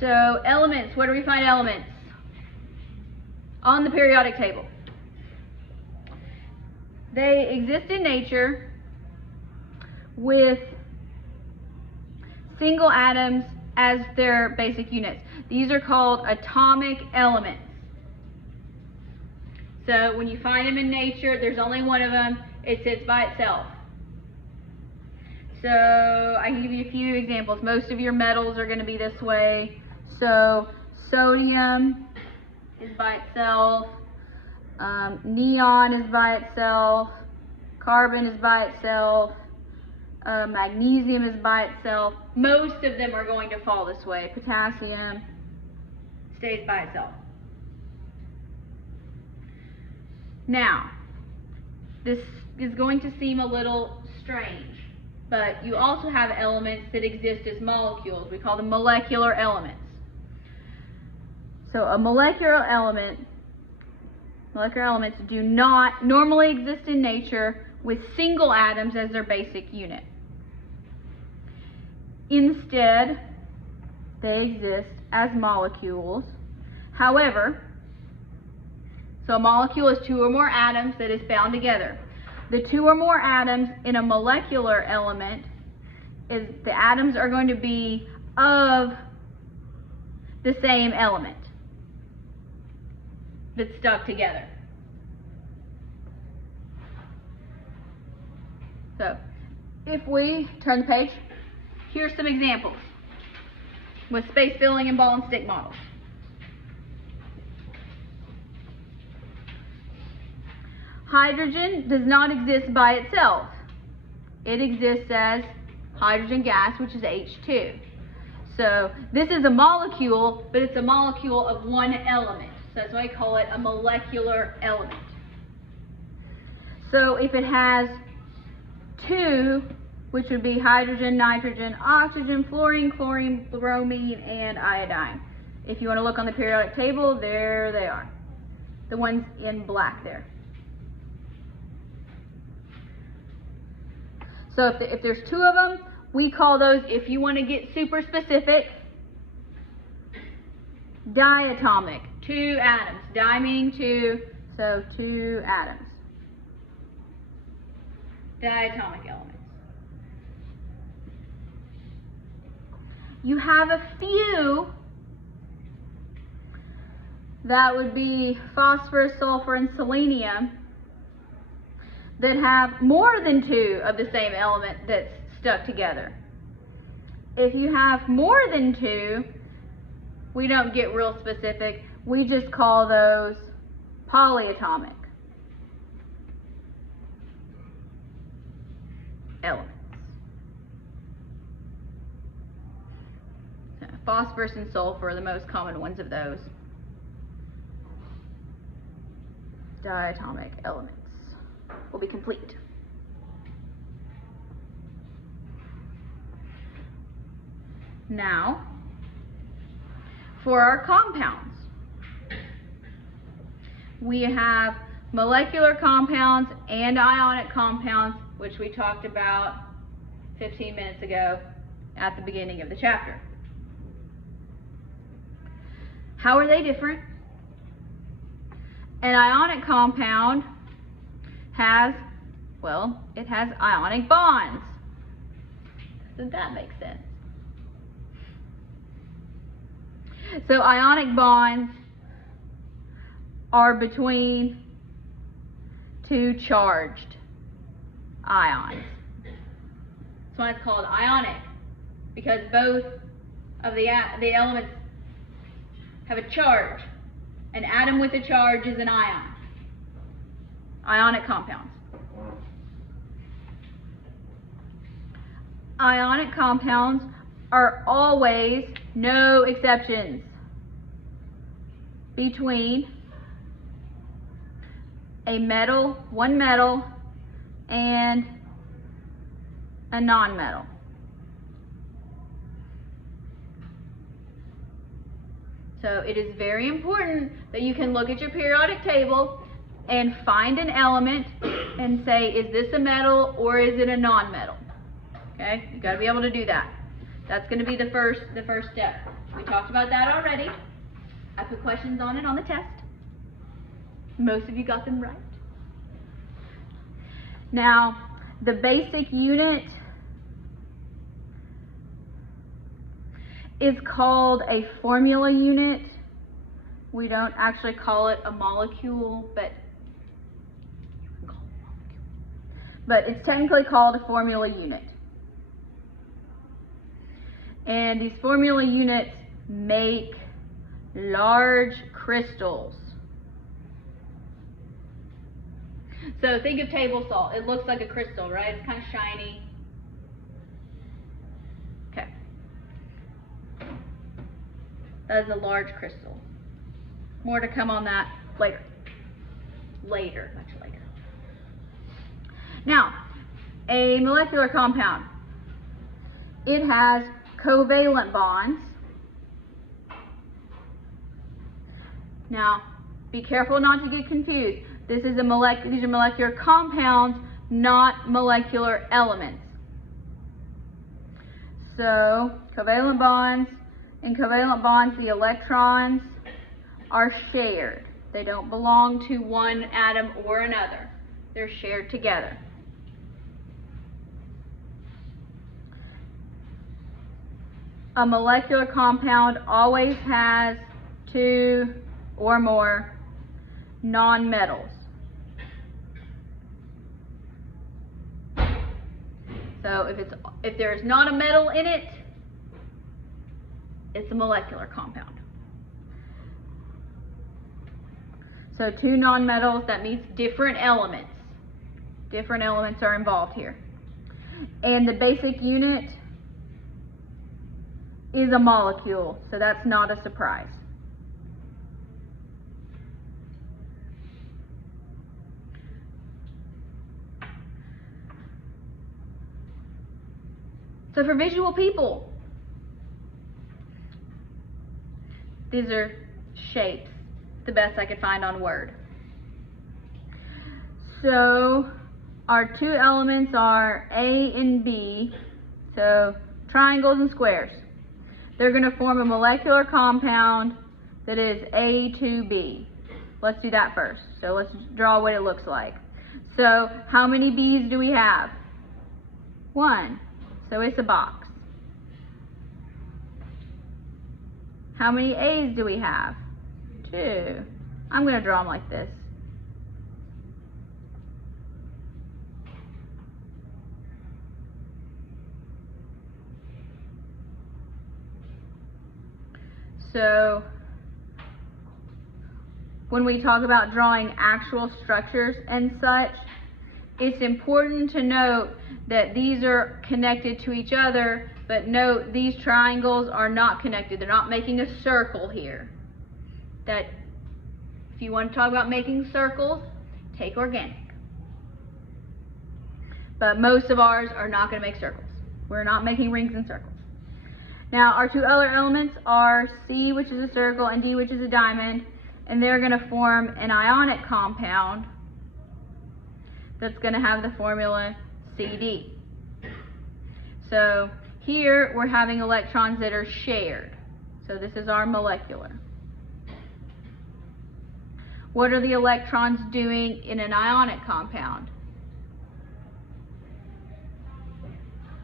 So elements, where do we find elements? On the periodic table. They exist in nature with single atoms as their basic units. These are called atomic elements. So when you find them in nature, there's only one of them. It sits by itself. So I can give you a few examples. Most of your metals are going to be this way. So sodium is by itself. Neon is by itself. Carbon is by itself. Magnesium is by itself. Most of them are going to fall this way. Potassium stays by itself. Now, this is going to seem a little strange, but you also have elements that exist as molecules. We call them molecular elements. So a molecular elements do not normally exist in nature with single atoms as their basic unit. Instead, they exist as molecules. However, so a molecule is two or more atoms that is bound together. The two or more atoms in a molecular element, the atoms are going to be of the same element that's stuck together. So if we turn the page, here's some examples with space filling and ball and stick models. Hydrogen does not exist by itself. It exists as hydrogen gas, which is H2. So this is a molecule, but it's a molecule of one element. So that's why I call it a molecular element. So if it has two, which would be hydrogen, nitrogen, oxygen, fluorine, chlorine, bromine, and iodine. If you want to look on the periodic table, there they are. The ones in black there. So if there's two of them, we call those, if you want to get super specific, diatomic. Two atoms. Di meaning two, so two atoms. Diatomic elements. You have a few that would be phosphorus, sulfur, and selenium that have more than two of the same element that's stuck together. If you have more than two, we don't get real specific. We just call those polyatomic elements. So phosphorus and sulfur are the most common ones of those. Diatomic elements will be complete. Now, for our compounds, we have molecular compounds and ionic compounds, which we talked about 15 minutes ago at the beginning of the chapter. How are they different? An ionic compound has, well, it has ionic bonds. Doesn't that make sense? So ionic bonds are between two charged ions. That's why it's called ionic, because both of the elements have a charge. An atom with a charge is an ion. Ionic compounds. Ionic compounds are always, no exceptions, between a metal, one metal, and a non-metal. So it is very important that you can look at your periodic table and find an element and say, is this a metal or is it a non-metal? Okay, you got to be able to do that. That's going to be the first step. We talked about that already. I put questions on it on the test. Most of you got them right. Now, the basic unit is called a formula unit. We don't actually call it a molecule, but it's technically called a formula unit. And these formula units make large crystals. So think of table salt. It looks like a crystal, right? It's kind of shiny. Okay. That is a large crystal. More to come on that later. Much later. Now, a molecular compound. It has covalent bonds. Now, be careful not to get confused. These are molecular compounds, not molecular elements. So, covalent bonds. In covalent bonds, the electrons are shared. They don't belong to one atom or another. They're shared together. A molecular compound always has two or more nonmetals. So if there is not a metal in it, it's a molecular compound. So two nonmetals, that means different elements. Different elements are involved here. And the basic unit is a molecule, so that's not a surprise. So for visual people, these are shapes, the best I could find on Word. So our two elements are A and B, so triangles and squares. They're going to form a molecular compound that is A2B. Let's do that first. So let's draw what it looks like. So how many B's do we have? One. So it's a box. How many A's do we have? Two. I'm going to draw them like this. So when we talk about drawing actual structures and such, it's important to note that these are connected to each other, but note these triangles are not connected. They're not making a circle here. That if you want to talk about making circles, take organic. But most of ours are not going to make circles. We're not making rings and circles. Now our two other elements are C, which is a circle, and D, which is a diamond, and they're going to form an ionic compound that's going to have the formula CD. So here we're having electrons that are shared. So this is our molecular. What are the electrons doing in an ionic compound?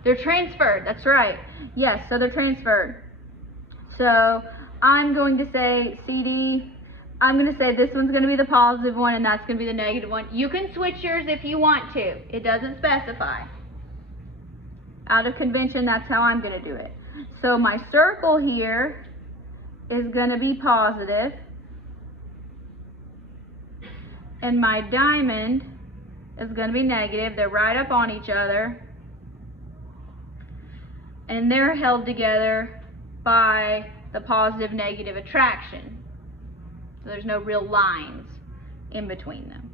They're transferred, that's right. Yes, so they're transferred. So I'm going to say CD. I'm going to say this one's going to be the positive one and that's going to be the negative one. You can switch yours if you want to. It doesn't specify. Out of convention, that's how I'm going to do it. So my circle here is going to be positive. And my diamond is going to be negative. They're right up on each other. And they're held together by the positive-negative attraction. So there's no real lines in between them.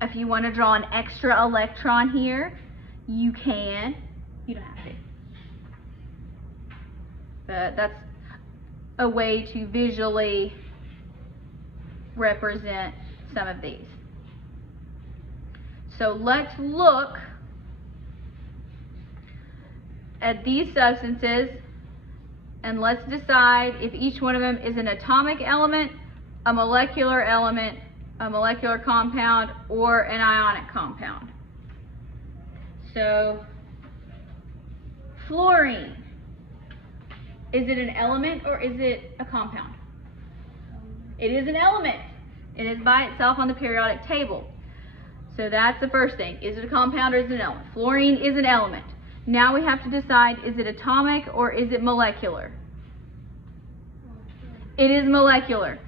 If you want to draw an extra electron here, you can. You don't have to. But that's a way to visually represent some of these. So let's look at these substances and let's decide if each one of them is an atomic element, a molecular compound, or an ionic compound. So, fluorine, is it an element or is it a compound? It is an element. It is by itself on the periodic table. So that's the first thing. Is it a compound or is it an element? Fluorine is an element. Now we have to decide, is it atomic or is it molecular? It is molecular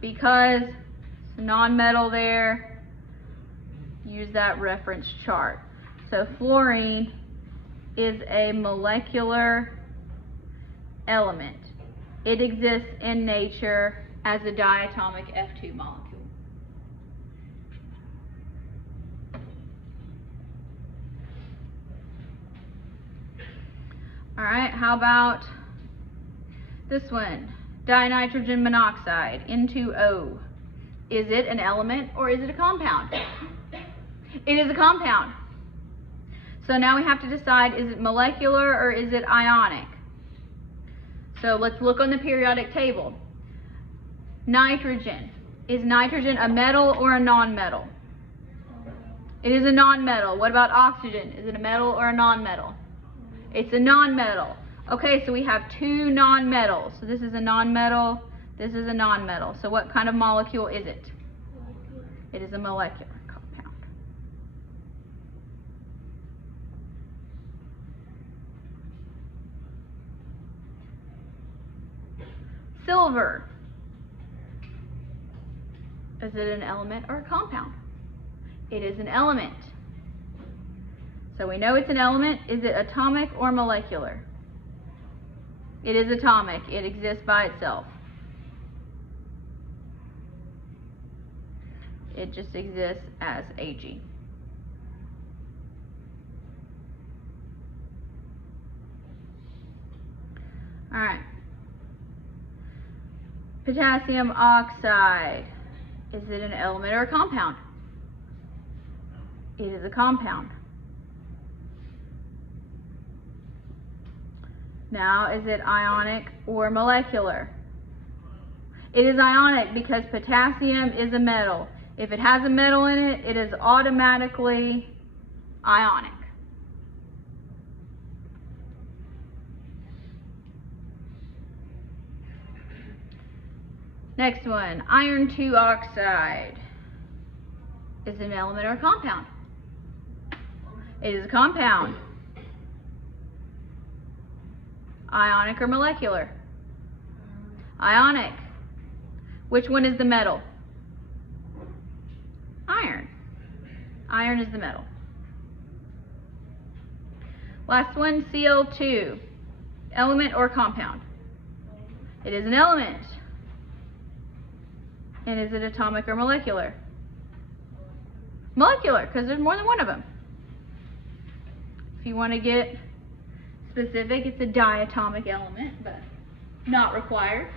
because it's a non-metal there. Use that reference chart. So fluorine is a molecular element. It exists in nature as a diatomic F2 molecule. All right, how about this one? Dinitrogen monoxide, N2O. Is it an element or is it a compound? It is a compound. So now we have to decide, is it molecular or is it ionic? So let's look on the periodic table. Nitrogen. Is nitrogen a metal or a non-metal? It is a non-metal. What about oxygen? Is it a metal or a non-metal? It's a non-metal. Okay, so we have two non-metals. So this is a non-metal, this is a non-metal. So what kind of molecule is it? It is a molecular compound. Silver. Is it an element or a compound? It is an element. So we know it's an element. Is it atomic or molecular? It is atomic. It exists by itself. It just exists as Ag. All right. Potassium oxide. Is it an element or a compound? It is a compound. Now, is it ionic or molecular? It is ionic because potassium is a metal. If it has a metal in it, it is automatically ionic. Next one, iron 2 oxide. Is it an element or a compound? It is a compound. Ionic or molecular? Ionic. Which one is the metal? Iron. Iron is the metal. Last one, Cl2. Element or compound? It is an element. And is it atomic or molecular? Molecular, because there's more than one of them. If you want to get specific, it's a diatomic element, but not required.